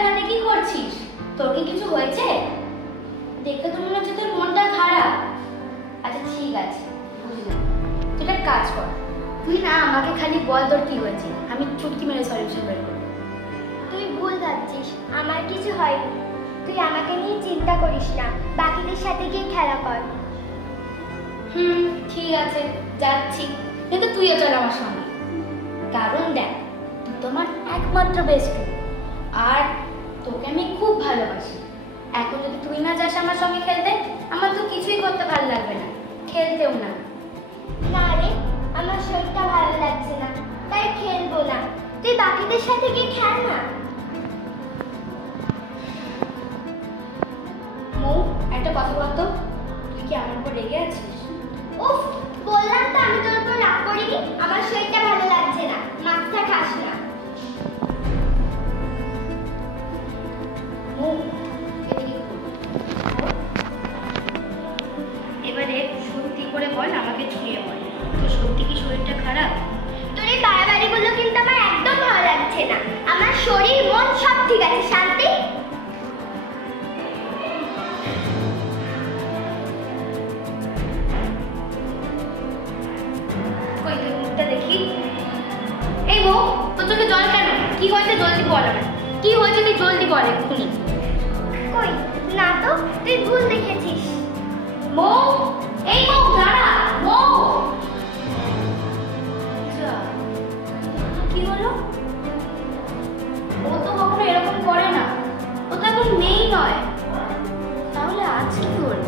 রাস্তাঘাটে কি করছিস? তোর কি কিছু হয়েছে? দেখে তো মনে হচ্ছে তোর মনটা খারাপ। আচ্ছা ঠিক আছে, বুঝলাম। তুই একটা কাজ কর, তুই না আমাকে খালি বল তোর কি হয়েছে, আমি চুটকি মেরে সলিউশন বের করব। তুই ভুল ভাবছিস, আমার কিছু হয়নি। তুই আমাকে নিয়ে চিন্তা করিস না, বাকিদের সাথে গিয়ে খেলা কর। ঠিক আছে, যাচ্ছি, কিন্তু তুইও চল আমার সঙ্গে। কারণ দেখ, তুই তো আমার একমাত্র বেস্ট ফ্রেন্ড, আর তোকে আমি খুব ভালোবাসি। এখন যদি তুই না যাস আমার সঙ্গে খেলতে, আমার তো কিছুই করতে ভালো লাগবে না, খেলতেও না। না রে, আমার শরীরটা ভালো লাগছে না, তাই খেলবো না। তুই বাকিদের সাথে গিয়ে খেল না। মৌ, একটা কথা বলতো, তুই কি আমার উপর রেগে আছিস? উফ, বললাম তো আমি তোর উপর রাগ করিনি। আমার শরীরটা ভালো লাগছে না, মাথা খাস না। মৌ, এদিকে ঘুর। এবারে সত্যি করে বল, আমাকে ছুঁয়ে বল, তোর সত্যি কি শরীরটা খারাপ? তোর এই বাড়াবাড়িগুলো কিন্তু আমার একদম ভালো লাগছে না। আমার শরীর মন সব ঠিক আছে। শান্তি, কই তুই মুখটা দেখি। এই মৌ, তোর চোখে জল কেন? কি হয়েছে জলদি বল আমায়। কি হয়েছে তুই জলদি বল এক্ষুনি। কই না তো, তুই ভুল দেখেছিস। মৌ, এই মৌ দাঁড়া। মৌ, যা, কি হলো? ও তো কখনো এরকম করে না, ও তো এখন মেয়েই নয়, তাহলে আজ কি হলো?